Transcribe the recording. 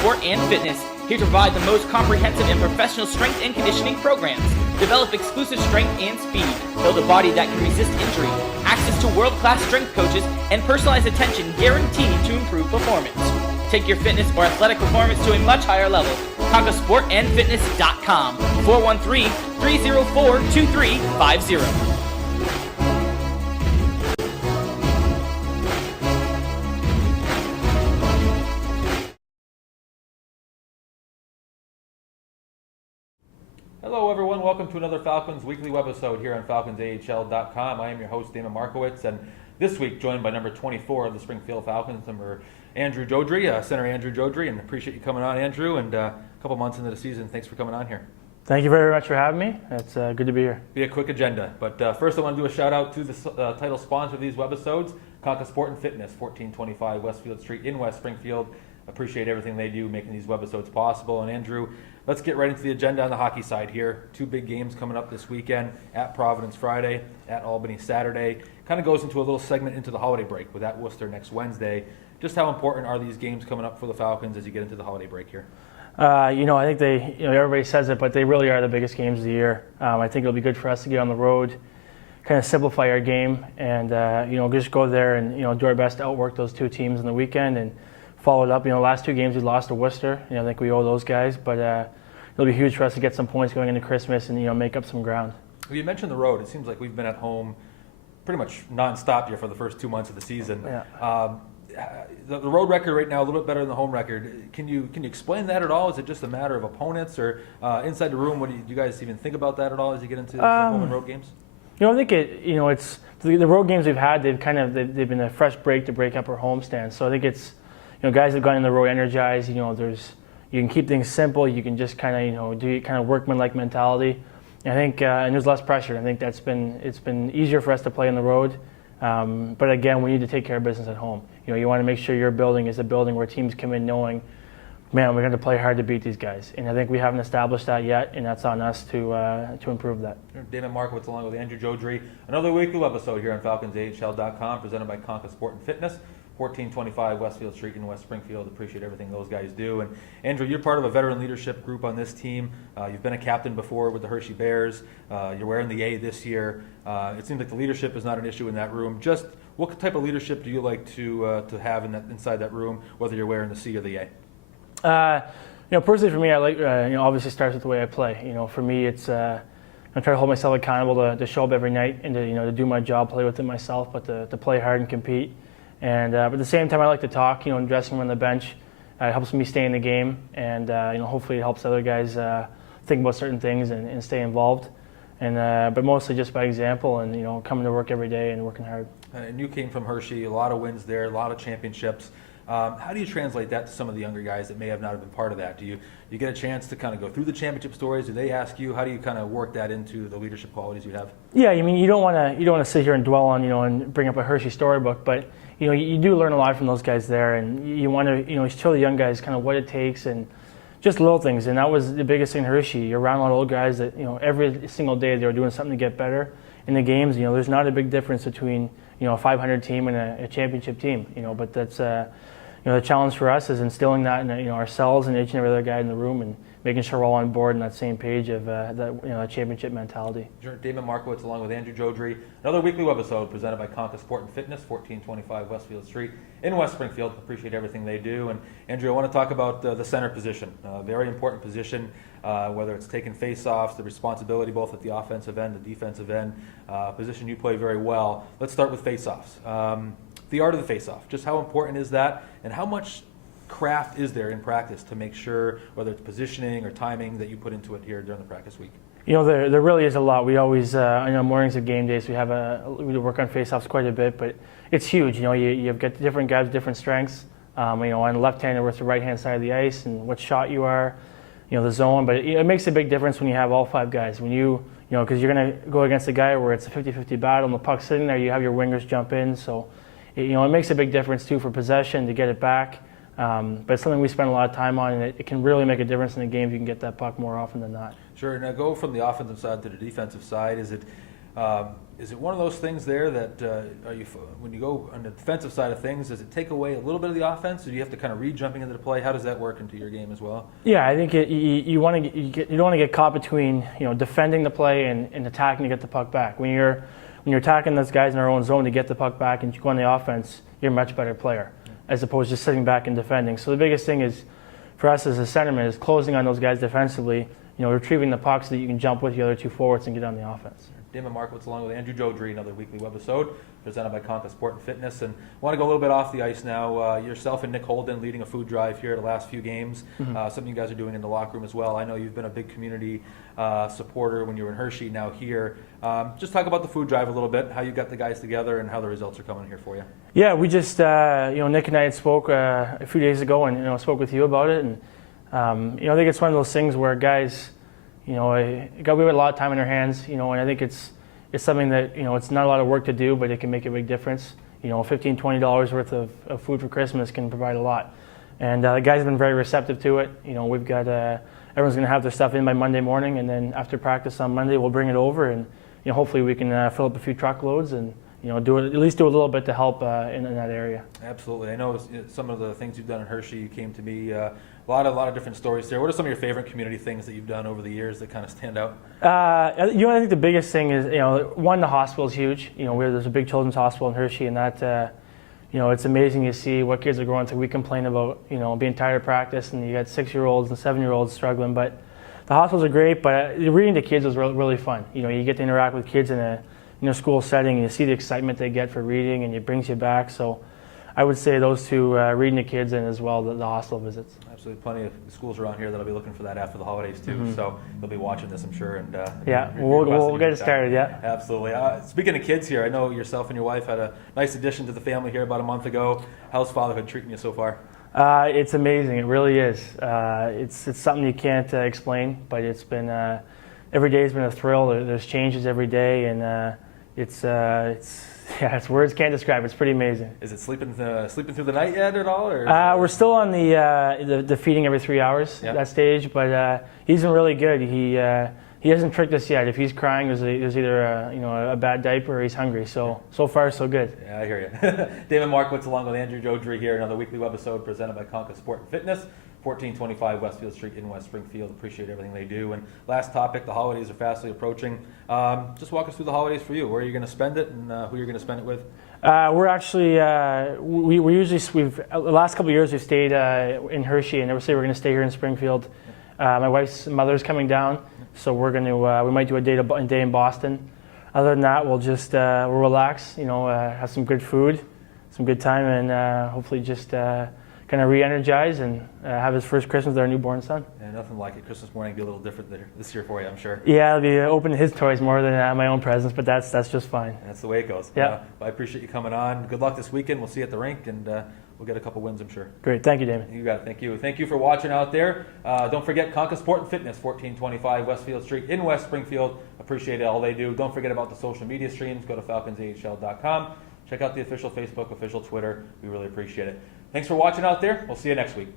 Sport and Fitness, here to provide the most comprehensive and professional strength and conditioning programs. Develop exclusive strength and speed, build a body that can resist injury, access to world-class strength coaches, and personalized attention guaranteed to improve performance. Take your fitness or athletic performance to a much higher level. ConquerSportAndFitness.com, 413-304-2350. Hello everyone, welcome to another Falcons weekly webisode here on FalconsAHL.com. I am your host, Damon Markiewicz, and this week joined by number 24 of the Springfield Falcons, number Andrew Joudrey, Center Andrew Joudrey, and appreciate you coming on, Andrew, and a couple months into the season, thanks for coming on here. Thank you very much for having me. It's good to be here. Be a quick agenda, but first I want to do a shout out to the title sponsor of these webisodes, Conquer Sport and Fitness, 1425 Westfield Street in West Springfield. Appreciate everything they do making these webisodes possible. And Andrew, let's get right into the agenda on the hockey side here. Two big games coming up this weekend, at Providence Friday, at Albany Saturday. Kind of goes into a little segment into the holiday break with at Worcester next Wednesday. Just how important are these games coming up for the Falcons as you get into the holiday break here? I think they, everybody says it, but they really are the biggest games of the year. I think it'll be good for us to get on the road, kind of simplify our game, and just go there and do our best to outwork those two teams in the weekend and follow it up. Last two games we lost to Worcester. I think we owe those guys, but it'll be huge for us to get some points going into Christmas and make up some ground. Well, you mentioned the road. It seems like we've been at home pretty much nonstop here for the first 2 months of the season. Yeah. The road record right now a little bit better than the home record. Can you explain that at all? Is it just a matter of opponents, or inside the room? What do you guys even think about that at all as you get into the home and road games? I think it's the road games we've had. They've been a fresh break to break up our homestand. So I think it's guys have gone in the road energized. You can keep things simple. You can just kind of do kind of workman-like mentality. I think and there's less pressure. I think it's been easier for us to play on the road. But again, we need to take care of business at home. You want to make sure your building is a building where teams come in knowing, man, we're going to play hard to beat these guys. And I think we haven't established that yet, and that's on us to improve that. Damon Markiewicz along with Andrew Joudrey. Another weekly webisode here on FalconsAHL.com presented by Conquer Sport and Fitness, 1425 Westfield Street in West Springfield. Appreciate everything those guys do. And Andrew, you're part of a veteran leadership group on this team. You've been a captain before with the Hershey Bears. You're wearing the A this year. It seems like the leadership is not an issue in that room. Just what type of leadership do you like to have inside that room, whether you're wearing the C or the A? Personally for me, I like obviously starts with the way I play. For me, it's I try to hold myself accountable to show up every night and to do my job, play within myself, but to play hard and compete. And but at the same time, I like to talk. In the dressing room on the bench, it helps me stay in the game, and hopefully it helps other guys think about certain things and stay involved. And but mostly just by example, and coming to work every day and working hard. And you came from Hershey, a lot of wins there, a lot of championships. How do you translate that to some of the younger guys that may have not been part of that? Do you get a chance to kind of go through the championship stories? Do they ask you? How do you kind of work that into the leadership qualities you have? Yeah, you don't want to sit here and dwell on and bring up a Hershey storybook, but you do learn a lot from those guys there, and you want to show the young guys kind of what it takes and just little things. And that was the biggest thing in Hershey. You're around a lot of old guys that every single day they were doing something to get better in the games. There's not a big difference between a 500 team and a championship team. But that's the challenge for us is instilling that in ourselves and each and every other guy in the room, and making sure we're all on board on that same page of that championship mentality. Damon Markiewicz along with Andrew Joudrey. Another weekly webisode presented by Conquer Sport and Fitness, 1425 Westfield Street in West Springfield. Appreciate everything they do. And Andrew, I want to talk about the center position. Very important position, whether it's taking face-offs, the responsibility both at the offensive end, the defensive end, position you play very well. Let's start with face-offs. The art of the face-off. Just how important is that, and how much craft is there in practice to make sure, whether it's positioning or timing, that you put into it here during the practice week? There really is a lot. We always, mornings of game days, we work on face-offs quite a bit, but it's huge. You've got different guys with different strengths. On the left-hand versus the right-hand side of the ice, and what shot you are, the zone. But it makes a big difference when you have all five guys. When because you're going to go against a guy where it's a 50-50 battle, and the puck's sitting there, you have your wingers jump in. So, it makes a big difference too for possession to get it back. But it's something we spend a lot of time on, and it can really make a difference in the game if you can get that puck more often than not. Sure. Now go from the offensive side to the defensive side. Is it Is it one of those things there that when you go on the defensive side of things, does it take away a little bit of the offense? Or do you have to kind of read jumping into the play? How does that work into your game as well? Yeah, I think you don't want to get caught between defending the play and attacking to get the puck back. When you're attacking those guys in their own zone to get the puck back and you go on the offense, you're a much better player as opposed to just sitting back and defending. So the biggest thing is for us as a centerman is closing on those guys defensively, retrieving the puck so that you can jump with the other two forwards and get on the offense. Damon Markiewicz along with Andrew Joudrey, another weekly webisode presented by Conca Sport and Fitness. And I want to go a little bit off the ice now. Yourself and Nick Holden leading a food drive here the last few games. Something you guys are doing in the locker room as well. I know you've been a big community supporter when you were in Hershey, now here. Just talk about the food drive a little bit, how you got the guys together and how the results are coming here for you. Yeah, we just, Nick and I had spoke a few days ago and spoke with you about it. And, I think it's one of those things where guys, we have a lot of time in our hands, and I think it's something that, it's not a lot of work to do, but it can make a big difference. $15, $20 worth of food for Christmas can provide a lot. And the guys have been very receptive to it. We've got, everyone's going to have their stuff in by Monday morning, and then after practice on Monday, we'll bring it over, and hopefully we can fill up a few truckloads and at least do a little bit to help in that area. Absolutely. I know some of the things you've done in Hershey, you came to me, a lot of different stories there. What are some of your favorite community things that you've done over the years that kind of stand out? I think the biggest thing is, one, the hospital is huge. There's a big children's hospital in Hershey, and that, it's amazing to see what kids are going through. We complain about, being tired of practice, and you got 6-year-olds and 7-year-olds struggling, but the hospitals are great, but reading to kids is really fun. You get to interact with kids in a school setting, and you see the excitement they get for reading, and it brings you back. So I would say those two, reading to kids and as well the hospital visits. Absolutely. Plenty of schools around here that'll be looking for that after the holidays too. So they'll be watching this, I'm sure. And we'll get it started. Yeah. Absolutely. Speaking of kids here, I know yourself and your wife had a nice addition to the family here about a month ago. How's fatherhood treating you so far? It's amazing. It really is. It's something you can't explain, but it's been every day has been a thrill. There's changes every day, and it's words can't describe. It's pretty amazing. Is it sleeping through the night yet at all? Or? We're still on the feeding every 3 hours that stage, but he's been really good. He hasn't tricked us yet. If he's crying, there's either a bad diaper or he's hungry. So far so good. Yeah, I hear you. Damon Markiewicz along with Andrew Joudrey here, another weekly webisode presented by Conca Sport and Fitness. 1425 Westfield Street in West Springfield. Appreciate everything they do. And last topic, the holidays are fastly approaching. Just walk us through the holidays for you. Where are you going to spend it, and who you're going to spend it with? We're actually we've the last couple of years we've stayed in Hershey, and never say we're going to stay here in Springfield. My wife's mother's coming down, so we're going to we might do a day in Boston. Other than that, we'll just we'll relax. Have some good food, some good time, and hopefully just. Kind of re-energize and have his first Christmas with our newborn son. Yeah, nothing like it. Christmas morning will be a little different this year for you, I'm sure. Yeah, I'll be open to his toys more than my own presents, but that's just fine. That's the way it goes. Yeah. I appreciate you coming on. Good luck this weekend. We'll see you at the rink, and we'll get a couple wins, I'm sure. Great. Thank you, Damon. You got it. Thank you. Thank you for watching out there. Don't forget Conca Sport and Fitness, 1425 Westfield Street in West Springfield. Appreciate all they do. Don't forget about the social media streams. Go to falconsahl.com. Check out the official Facebook, official Twitter. We really appreciate it. Thanks for watching out there. We'll see you next week.